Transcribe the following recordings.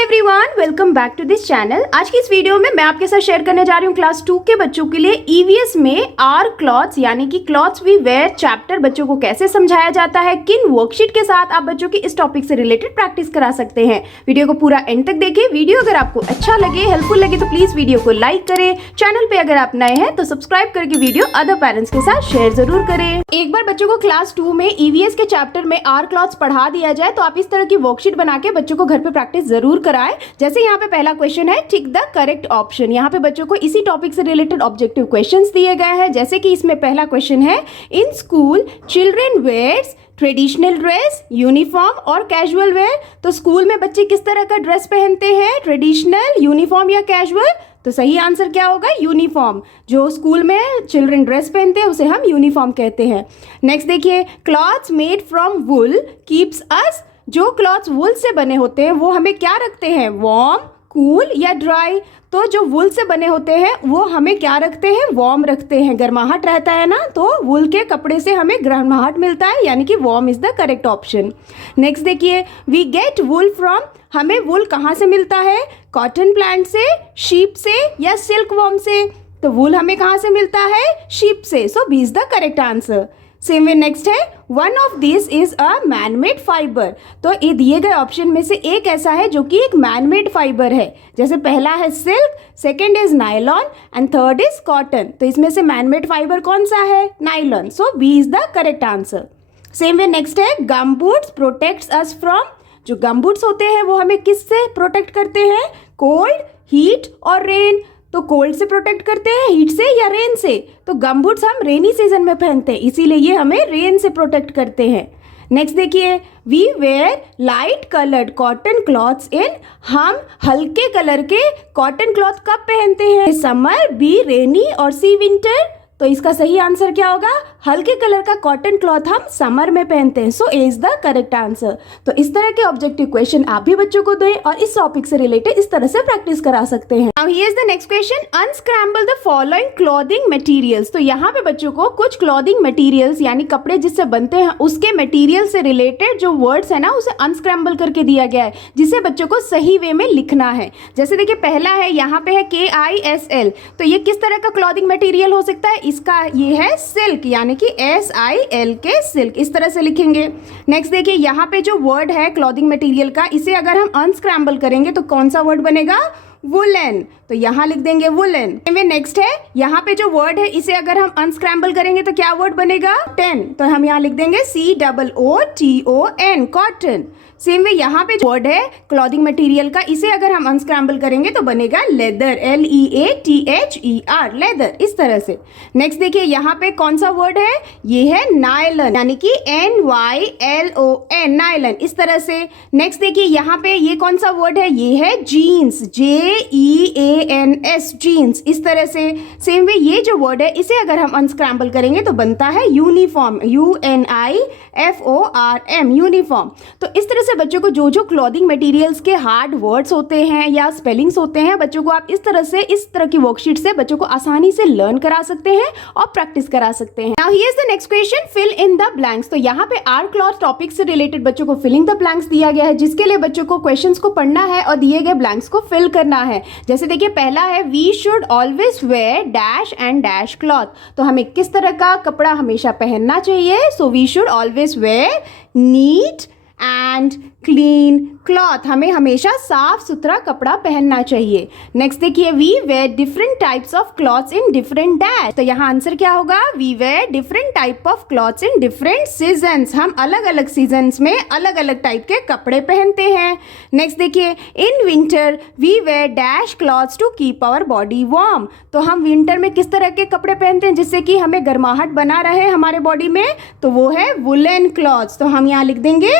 Everyone, welcome back to this channel. आज की इस वीडियो में मैं आपके साथ शेयर करने जा रही हूँ क्लास 2 के बच्चों के लिए ईवीएस में आर क्लॉथ्स यानी कि क्लॉथ्स वी वेयर चैप्टर बच्चों को कैसे समझाया जाता है, किन वर्कशीट के साथ आप बच्चों की इस टॉपिक से रिलेटेड प्रैक्टिस करा सकते हैं। वीडियो को पूरा एंड तक देखिए। वीडियो अगर आपको अच्छा लगे, हेल्पफुल लगे तो प्लीज वीडियो को लाइक करें। चैनल पे अगर आप नए हैं तो सब्सक्राइब करके वीडियो अदर पेरेंट्स के साथ शेयर जरूर करें। एक बार बच्चों को क्लास 2 में ईवीएस के चैप्टर में आर क्लॉथ्स पढ़ा दिया जाए तो आप इस तरह की वर्कशीट बना के बच्चों को घर पे प्रैक्टिस जरूर कराएं। जैसे यहाँ पे पहला क्वेश्चन है, टिक द करेक्ट ऑप्शन। यहाँ पे बच्चों को इसी टॉपिक से रिलेटेड ऑब्जेक्टिव क्वेश्चंस दिए गए हैं। जैसे कि इसमें पहला क्वेश्चन है, in school children wears traditional dress, uniform और कैजुअल वेयर। तो स्कूल में बच्चे किस तरह का ड्रेस पहनते हैं, ट्रेडिशनल, यूनिफॉर्म या कैजुअल? तो सही आंसर क्या होगा, यूनिफॉर्म। जो स्कूल में चिल्ड्रन ड्रेस पहनते हैं उसे हम यूनिफॉर्म कहते हैं। नेक्स्ट देखिए, clothes made from wool keeps us. जो क्लॉथ्स वुल से बने होते हैं वो हमें क्या रखते हैं, वार्म, कूल या ड्राई? तो जो वुल से बने होते हैं वो हमें क्या रखते हैं, वार्म रखते हैं। गर्माहट रहता है ना, तो वुल के कपड़े से हमें गर्माहट मिलता है, यानी कि warm is the correct option. Next देखिए, वी गेट वुल फ्रॉम। हमें वुल कहाँ से मिलता है, कॉटन प्लांट से, शीप से या सिल्क वॉर्म से? तो वुल हमें कहाँ से मिलता है, शीप से। So B is the correct answer. Same way next है, one of this is a man made fiber. तो ये दिए गए ऑप्शन में से एक ऐसा है जो कि एक मैन मेड फाइबर है। जैसे पहला है silk, second is nylon and third is cotton. तो इसमें से मैन मेड फाइबर कौन सा है, nylon. So B is the correct answer. Same way next है, gum boots protects us from. जो गम बूट्स होते हैं वो हमें किससे प्रोटेक्ट करते हैं, कोल्ड, हीट और रेन। तो कोल्ड से प्रोटेक्ट करते हैं, हीट से या रेन से? तो गम बूट्स हम रेनी सीजन में पहनते हैं, इसीलिए ये हमें रेन से प्रोटेक्ट करते हैं। नेक्स्ट देखिए, we wear light coloured cotton clothes in. हम हल्के कलर के कॉटन क्लॉथ कब पहनते हैं, समर, बी रेनी और सी विंटर? तो इसका सही आंसर क्या होगा, हल्के कलर का कॉटन क्लॉथ हम समर में पहनते हैं। सो ए इज द करेक्ट आंसर। तो इस तरह के ऑब्जेक्टिव क्वेश्चन आप भी बच्चों को दें और इस टॉपिक से रिलेटेड इस तरह से प्रैक्टिस करा सकते हैं। Now here is the next question, unscramble the following clothing materials. तो यहाँ पे बच्चों को कुछ क्लॉथिंग मटेरियल्स यानी कपड़े जिससे बनते हैं उसके मटेरियल से रिलेटेड जो वर्ड्स है ना उसे अनस्क्रैम्बल करके दिया गया है, जिसे बच्चों को सही वे में लिखना है। जैसे देखिए पहला है, यहाँ पे है KISL। तो ये किस तरह का क्लॉथिंग मटेरियल हो सकता है, इसका ये है सिल्क यानी कि SILK सिल्क, इस तरह से लिखेंगे। नेक्स्ट देखिए, यहाँ पे जो वर्ड है क्लॉथिंग मटेरियल का, इसे अगर हम अनस्क्रैम्बल करेंगे तो कौन सा वर्ड बनेगा, वुलन। तो यहाँ लिख देंगे वुलन। नेक्स्ट है, यहाँ पे जो वर्ड है इसे अगर हम अनस्क्रैम्बल करेंगे तो क्या वर्ड बनेगा, कॉटन। तो हम यहाँ लिख देंगे COOTON, कॉटन। सेम वे यहाँ पे वर्ड है क्लॉथिंग मटेरियल का, इसे अगर हम अनस्क्रैम्बल करेंगे तो बनेगा लेदर, LEATHER, लेदर, इस तरह से। नेक्स्ट देखिए, यहाँ पे कौन सा वर्ड है, ये है नायलन यानी कि NYLON, नायलन, इस तरह से। नेक्स्ट देखिए, यहाँ पे ये कौन सा वर्ड है, ये है जीन्स, JEANS, जीन्स, इस तरह से। सेम वे ये जो वर्ड है इसे अगर हम अनस्क्रैम्बल करेंगे तो बनता है यूनिफॉर्म, UNIFORM, यूनिफॉर्म। तो इस तरह से बच्चों को जो जो क्लॉथिंग मटेरियल्स के हार्ड वर्ड्स होते हैं या स्पेलिंग्स होते हैं, बच्चों को आप इस तरह की वर्कशीट से बच्चों को आसानी से लर्न करा सकते हैं और प्रैक्टिस करा सकते हैं। Now here is the next question, fill in the blanks. तो यहाँ पे आर क्लॉथ टॉपिक से रिलेटेड बच्चों को फिलिंग द ब्लैंक्स दिया गया है, जिसके लिए बच्चों को क्वेश्चंस को पढ़ना है और दिए गए ब्लैंक्स को फिल करना है। जैसे देखिए पहला है, we should always wear dash and dash cloth. तो हमें किस तरह का कपड़ा हमेशा पहनना चाहिए, so we should always wear neat and clean cloth. हमें हमेशा साफ सुथरा कपड़ा पहनना चाहिए। नेक्स्ट देखिए, we wear different types of clothes in different dash. तो यहाँ आंसर क्या होगा, we wear different type of clothes in different seasons. हम अलग अलग सीजन्स में अलग अलग टाइप के कपड़े पहनते हैं। नेक्स्ट देखिए, in winter we wear dash clothes to keep our body warm. तो हम विंटर में किस तरह के कपड़े पहनते हैं जिससे कि हमें गर्माहट बना रहे हमारे बॉडी में, तो वो है वुलन क्लॉथ्स। तो हम यहाँ लिख देंगे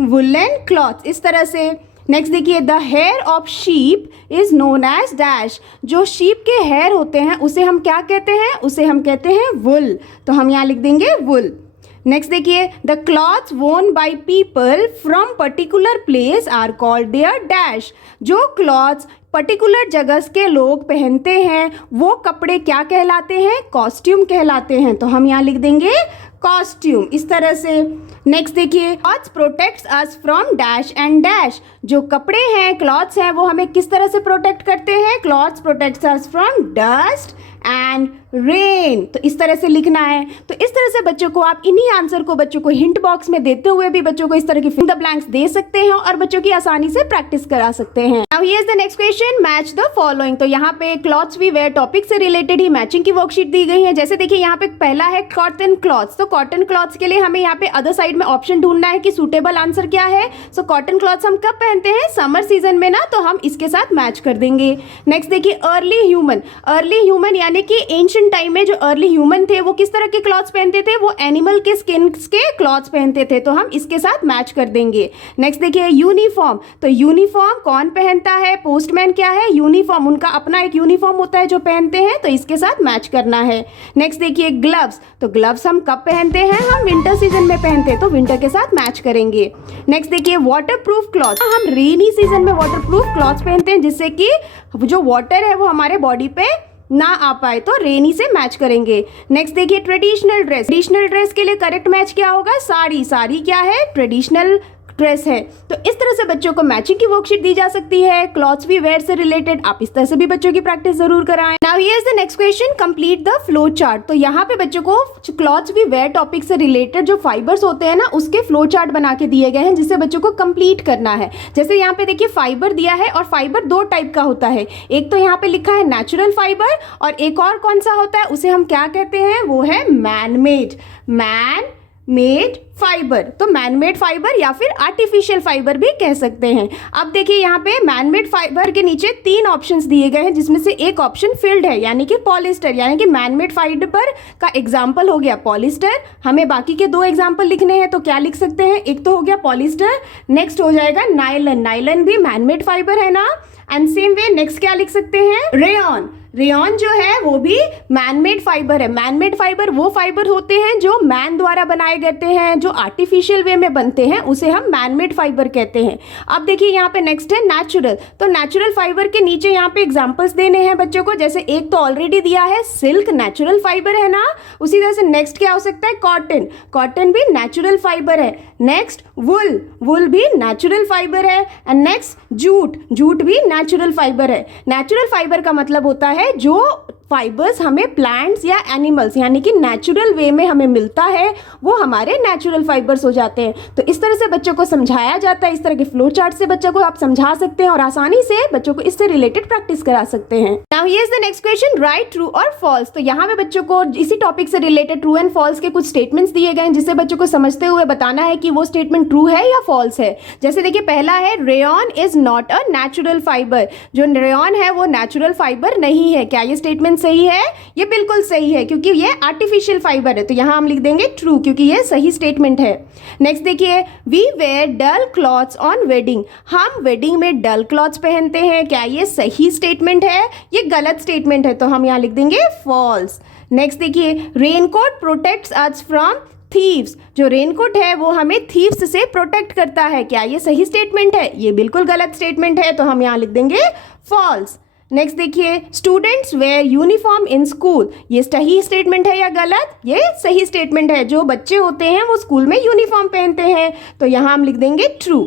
वुलन क्लॉथ, इस तरह से। नेक्स्ट देखिए, the hair of sheep is known as dash. जो शीप के हेयर होते हैं उसे हम क्या कहते हैं, उसे हम कहते हैं वुल। तो हम यहाँ लिख देंगे वुल। नेक्स्ट देखिए, the clothes worn by people from particular place are called their dash. जो क्लॉथ्स पर्टिकुलर जगह के लोग पहनते हैं वो कपड़े क्या कहलाते हैं, कॉस्ट्यूम कहलाते हैं। तो हम यहाँ लिख देंगे कॉस्ट्यूम, इस तरह से। नेक्स्ट देखिए, clothes protects us from dash and dash. जो कपड़े हैं, क्लॉथ्स हैं, वो हमें किस तरह से प्रोटेक्ट करते हैं? Clothes protects us from dust and rain. तो इस तरह से लिखना है। तो इस तरह से बच्चों को आप इन्हीं आंसर को बच्चों को हिंट बॉक्स में देते हुए भी बच्चों को इस तरह की फिल द ब्लैंक्स दे सकते हैं और बच्चों की आसानी से प्रैक्टिस करा सकते हैं। Now here is the next question, match the following. तो यहाँ पे क्लॉथ्स वी वेयर टॉपिक से रिलेटेड ही मैचिंग की वर्कशीट दी गई है। जैसे देखिए यहाँ पे पहला है कॉटन क्लॉथ्स। तो कॉटन क्लॉथ्स के लिए हमें यहाँ पे अदर साइड में ऑप्शन ढूंढना है कि सूटेबल आंसर क्या है। सो कॉटन क्लॉथ्स हम कब पहनते हैं? समर सीजन में ना, तो हम इसके साथ मैच कर देंगे। नेक्स्ट देखिए, अर्ली ह्यूमन। अर्ली ह्यूमन यानी कि एंशिएंट टाइम में जो अर्ली ह्यूमन थे वो किस तरह के क्लॉथ्स पहनते थे? वो एनिमल के स्किन के क्लॉथ्स पहनते थे। तो हम इसके साथ मैच कर देंगे। नेक्स्ट देखिए, यूनिफॉर्म। तो यूनिफॉर्म कौन पहनता है? पोस्टमैन क्या है? यूनिफॉर्म, उनका अपना एक यूनिफॉर्म होता है जो पहनते हैं, तो इसके साथ मैच करना है। नेक्स्ट देखिए, ग्लव्स। तो ग्लव्स हम कब पहनते हैं? हम विंटर सीजन में पहनते हैं, तो विंटर के साथ मैच करेंगे। नेक्स्ट देखिए, वाटर प्रूफ क्लॉथ। हम रेनी सीजन में वाटर प्रूफ क्लॉथ्स पहनते हैं जिससे कि जो वाटर है वो हमारे बॉडी पे ना आ पाए, तो रेनी से मैच करेंगे। नेक्स्ट देखिए, ट्रेडिशनल ड्रेस। ट्रेडिशनल ड्रेस के लिए करेक्ट मैच क्या होगा? साड़ी। साड़ी क्या है? ट्रेडिशनल ड्रेस है। तो इस तरह से बच्चों को मैचिंग की वर्कशीट दी जा सकती है क्लॉथ्स वी वेयर से रिलेटेड। आप इस तरह से भी बच्चों की प्रैक्टिस जरूर कराएं। Now here is the next question, complete the flow chart. तो यहाँ पे बच्चों को क्लॉथ्स वी वेयर टॉपिक से रिलेटेड जो फाइबर्स होते हैं ना, उसके फ्लो चार्ट बना के दिए गए हैं जिससे बच्चों को कंप्लीट करना है। जैसे यहाँ पे देखिए फाइबर दिया है और फाइबर दो टाइप का होता है। एक तो यहाँ पे लिखा है नेचुरल फाइबर और एक और कौन सा होता है, उसे हम क्या कहते हैं? वो है मैन मेड फाइबर। तो मैनमेड फाइबर या फिर आर्टिफिशियल फाइबर भी कह सकते हैं। अब देखिए यहाँ पे मैनमेड फाइबर के नीचे 3 ऑप्शंस दिए गए हैं जिसमें से एक ऑप्शन फिल्ड है यानी कि पॉलिस्टर, यानी कि मैनमेड फाइबर का एग्जाम्पल हो गया पॉलिस्टर। हमें बाकी के 2 एग्जाम्पल लिखने हैं, तो क्या लिख सकते हैं? एक तो हो गया पॉलिस्टर, नेक्स्ट हो जाएगा नायलन। नायलन भी मैनमेड फाइबर है ना। एंड सेम वे नेक्स्ट क्या लिख सकते हैं? रेयॉन। रेयॉन जो है वो भी मैनमेड फाइबर है। मैनमेड फाइबर वो फाइबर होते हैं जो मैन द्वारा बनाए जाते हैं, जो आर्टिफिशियल वे में बनते हैं, उसे हम मैनमेड फाइबर कहते हैं। अब देखिए यहाँ पे नेक्स्ट है नेचुरल। तो नेचुरल फाइबर के नीचे यहाँ पे एग्जांपल्स देने हैं बच्चों को। जैसे एक तो ऑलरेडी दिया है, सिल्क नेचुरल फाइबर है ना। उसी तरह से नेक्स्ट क्या हो सकता है? कॉटन। कॉटन भी नेचुरल फाइबर है। नेक्स्ट वुल। वुल भी नेचुरल फाइबर है। And next jute. जूट भी नेचुरल फाइबर है। नेचुरल फाइबर का मतलब होता है जो फाइबर्स हमें प्लांट्स या एनिमल्स यानी कि नेचुरल वे में हमें मिलता है, वो हमारे नेचुरल फाइबर्स हो जाते हैं। तो इस तरह से बच्चों को समझाया जाता है। इस तरह के फ्लो चार्ट से बच्चों को आप समझा सकते हैं और आसानी से बच्चों को इससे रिलेटेड प्रैक्टिस करा सकते हैं। Now here is the next question, right true और फॉल्स। तो यहाँ पे बच्चों को इसी टॉपिक से रिलेटेड ट्रू एंड फॉल्स के कुछ स्टेटमेंट्स दिए गए हैं जिससे बच्चों को समझते हुए बताना है कि वो स्टेटमेंट ट्रू है या फॉल्स है। जैसे देखिए पहला है, rayon is not a natural fibre. जो रेयॉन है वो नेचुरल फाइबर नहीं है। क्या ये स्टेटमेंट सही है? ये बिल्कुल सही है क्योंकि ये आर्टिफिशियल फाइबर है। तो यहां हम लिख देंगे ट्रू क्योंकि ये सही स्टेटमेंट है। नेक्स्ट देखिए, we wear dull clothes on wedding. हम वेडिंग में डल क्लॉथ्स पहनते हैं। क्या ये सही स्टेटमेंट है? ये गलत स्टेटमेंट है, तो हम यहां लिख देंगे फॉल्स। नेक्स्ट देखिए, raincoat protects us from thieves. जो रेनकोट है वो हमें थीव्स से प्रोटेक्ट करता है। क्या ये सही स्टेटमेंट है? ये बिल्कुल गलत स्टेटमेंट है, तो हम यहां लिख देंगे फॉल्स। नेक्स्ट देखिए, students where uniform in school. ये सही स्टेटमेंट है या गलत? ये सही स्टेटमेंट है। जो बच्चे होते हैं वो स्कूल में यूनिफॉर्म पहनते हैं, तो यहाँ हम लिख देंगे ट्रू।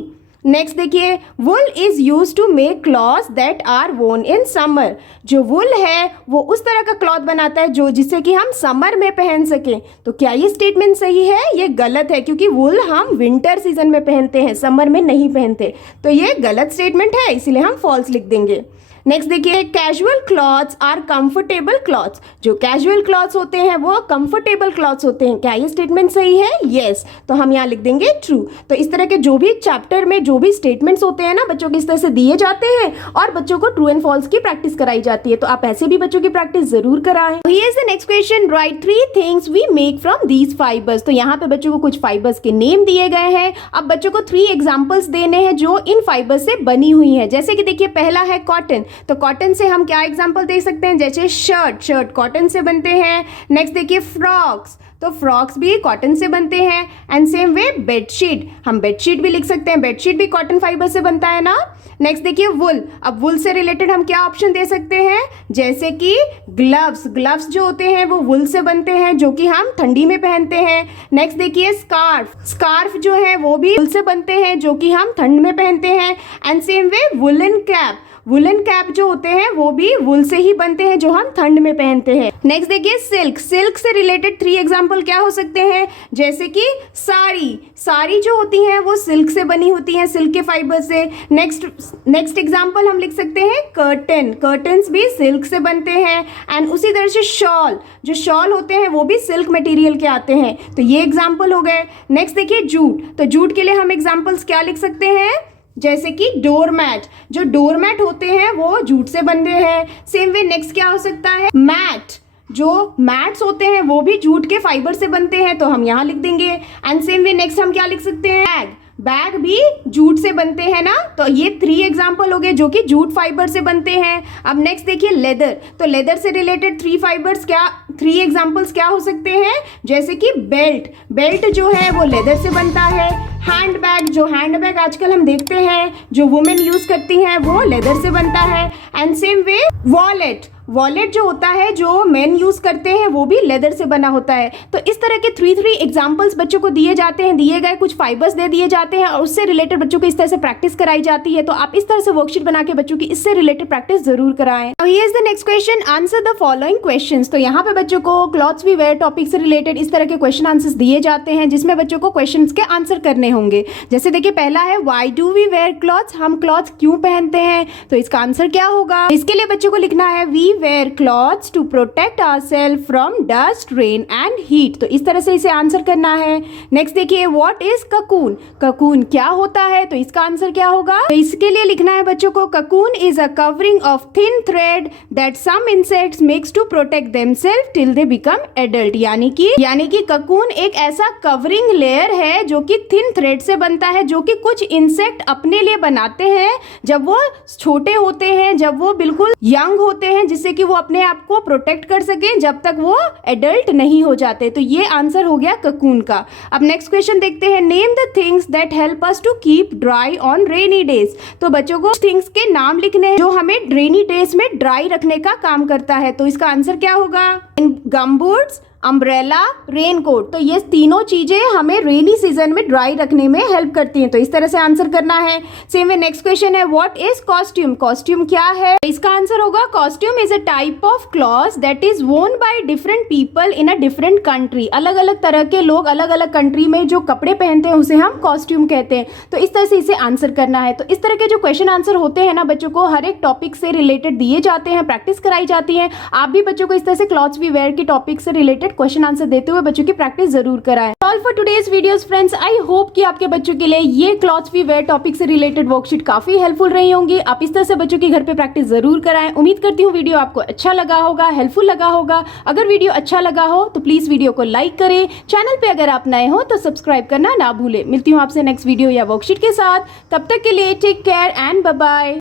नेक्स्ट देखिए, wool is use to make clothes that are worn in summer. जो वुल है वो उस तरह का क्लॉथ बनाता है जो जिसे कि हम समर में पहन सकें। तो क्या ये स्टेटमेंट सही है? ये गलत है क्योंकि वुल हम विंटर सीजन में पहनते हैं, समर में नहीं पहनते। तो ये गलत स्टेटमेंट है, इसीलिए हम फॉल्स लिख देंगे। नेक्स्ट देखिए, casual clothes are comfortable clothes. जो कैजुअल क्लॉथ्स होते हैं वो कंफर्टेबल क्लॉथ्स होते हैं। क्या ये स्टेटमेंट सही है? यस, तो हम यहाँ लिख देंगे ट्रू। तो इस तरह के जो भी चैप्टर में जो भी स्टेटमेंट्स होते हैं ना, बच्चों को इस तरह से दिए जाते हैं और बच्चों को ट्रू एंड फॉल्स की प्रैक्टिस कराई जाती है। तो आप ऐसे भी बच्चों की प्रैक्टिस जरूर कराएं। Here is the next question, write 3 things we make from these fibres. तो यहाँ पे बच्चों को कुछ फाइबर्स के नेम दिए गए हैं। अब बच्चों को 3 एग्जाम्पल्स देने हैं जो इन फाइबर्स से बनी हुई है। जैसे कि देखिए पहला है कॉटन। तो कॉटन से हम क्या एग्जांपल दे सकते हैं? जैसे शर्ट। शर्ट कॉटन से बनते हैं। नेक्स्ट देखिए फ्रॉक्स। तो फ्रॉक्स भी कॉटन से बनते हैं। एंड सेम वे बेडशीट, हम बेडशीट भी लिख सकते हैं, बेडशीट भी कॉटन फाइबर से बनता है ना। नेक्स्ट देखिए वुल, अब वुल से रिलेटेड हम क्या ऑप्शन दे सकते हैं, जैसे कि ग्लव्स, ग्लव्स जो होते हैं वो वुल से बनते हैं जो कि हम ठंडी में पहनते हैं। नेक्स्ट देखिए स्कार्फ, स्कार्फ जो है वो भी वुल से बनते हैं जो कि हम ठंड में पहनते हैं। And same way woollen cap, woollen cap जो होते हैं वो भी वुल से ही बनते हैं जो हम ठंड में पहनते हैं। नेक्स्ट देखिए सिल्क, सिल्क से रिलेटेड 3 एग्जांपल क्या हो सकते हैं, जैसे कि साड़ी, साड़ी जो होती हैं वो सिल्क से बनी होती हैं, सिल्क के फाइबर से। नेक्स्ट एग्जांपल हम लिख सकते हैं कर्टन, कर्टन्स भी सिल्क से बनते हैं। एंड उसी तरह से शॉल, जो शॉल होते हैं वो भी सिल्क मटेरियल के आते हैं। तो ये एग्जाम्पल हो गए। नेक्स्ट देखिए जूट, तो जूट के लिए हम एग्जाम्पल्स क्या लिख सकते हैं, जैसे कि डोरमैट, जो डोरमैट होते हैं वो जूट से बने हैं। सेम वे नेक्स्ट क्या हो सकता है, मैट, जो मैट्स होते हैं वो भी जूट के फाइबर से बनते हैं, तो हम यहाँ लिख देंगे। एंड सेम वे नेक्स्ट हम क्या लिख सकते हैं, बैग, बैग भी जूट से बनते हैं ना। तो ये 3 एग्जाम्पल हो गए जो कि जूट फाइबर से बनते हैं। अब नेक्स्ट देखिए लेदर, तो लेदर से रिलेटेड 3 एग्जाम्पल्स क्या हो सकते हैं, जैसे कि बेल्ट, बेल्ट जो है वो लेदर से बनता है। हैंड बैग, जो हैंड बैग आजकल हम देखते हैं जो वुमेन यूज करती हैं वो लेदर से बनता है। And same way wallet, wallet जो होता है जो मेन यूज करते हैं वो भी लेदर से बना होता है। तो इस तरह के 3 एग्जांपल्स बच्चों को दिए जाते हैं, दिए गए कुछ फाइबर्स दे दिए जाते हैं और उससे रिलेटेड बच्चों को इस तरह से प्रैक्टिस कराई जाती है। तो आप इस तरह से वर्कशीट बना के बच्चों की इससे रिलेटेड प्रैक्टिस जरूर कराएं। Now here is the next question, answer the following questions. तो यहाँ पे बच्चों को क्लॉथ्स वी वेयर टॉपिक से रिलेटेड इस तरह के क्वेश्चन आंसर्स दिए जाते हैं जिसमें बच्चों को क्वेश्चंस के आंसर करने होंगे। जैसे देखिए पहला है why do we wear clothes, हम क्लॉथ्स क्यों पहनते हैं, तो इसका आंसर क्या होगा। इसके लिए बच्चों को लिखना है we wear clothes to protect ourselves from dust, rain and heat। तो इस तरह से इसे आंसर करना है। नेक्स्ट देखिए what is cocoon, cocoon क्या होता है, तो इसका आंसर क्या होगा। तो इसके लिए लिखना है बच्चों को cocoon is a covering of thin thread that some insects makes to protect themselves till they become adult। यानी कि cocoon एक ऐसा कवरिंग लेयर है जो कि थिन थ्रेड से बनता है, जो कि कुछ इंसेक्ट अपने लिए बनाते हैं जब वो छोटे होते हैं, जब वो बिल्कुल यंग होते हैं, जिससे कि वो अपने आप को प्रोटेक्ट कर सके जब तक वो एडल्ट नहीं हो जाते। तो ये आंसर हो गया ककून का। अब नेक्स्ट क्वेश्चन देखते हैं, name the things that help us to keep dry on rainy days. तो बच्चों को थिंग्स के नाम लिखने हैं जो हमें रेनी डेज में ड्राई रखने का काम करता है। तो इसका आंसर क्या होगा, गमबूट्स, अम्ब्रेला, रेनकोट। तो ये तीनों चीजें हमें रेनी सीजन में ड्राई रखने में हेल्प करती हैं। तो इस तरह से आंसर करना है। सेम वे नेक्स्ट क्वेश्चन है व्हाट इज कॉस्ट्यूम, कॉस्ट्यूम क्या है, इसका आंसर होगा costume is a type of cloth that is worn by different people in a different country. अलग अलग तरह के लोग अलग अलग कंट्री में जो कपड़े पहनते हैं उसे हम कॉस्ट्यूम कहते हैं। तो इस तरह से इसे आंसर करना है। तो इस तरह के जो क्वेश्चन आंसर होते हैं ना बच्चों को हर एक टॉपिक से रिलेटेड दिए जाते हैं, प्रैक्टिस कराई जाती है। आप भी बच्चों को इस तरह से क्लॉथ्स वी वेयर के टॉपिक से रिलेटेड क्वेश्चन आंसर देते हुए बच्चों की प्रैक्टिस जरूर कराएं। All for today's videos friends, I hope कि आपके बच्चों के लिए ये क्लॉथ्स वी वेयर टॉपिक से रिलेटेड वर्कशीट काफी हेल्पफुल रही होंगी। आप इस तरह से बच्चों के घर पे प्रैक्टिस जरूर कराएं। उम्मीद करती हूँ वीडियो आपको अच्छा लगा होगा, हेल्पफुल लगा होगा। अगर वीडियो अच्छा लगा हो तो प्लीज वीडियो को लाइक करें। चैनल पे अगर आप नए हो तो सब्सक्राइब करना ना भूलें। मिलती हूँ आपसे नेक्स्ट वीडियो या वर्कशीट के साथ। तब तक के लिए take care and bye bye.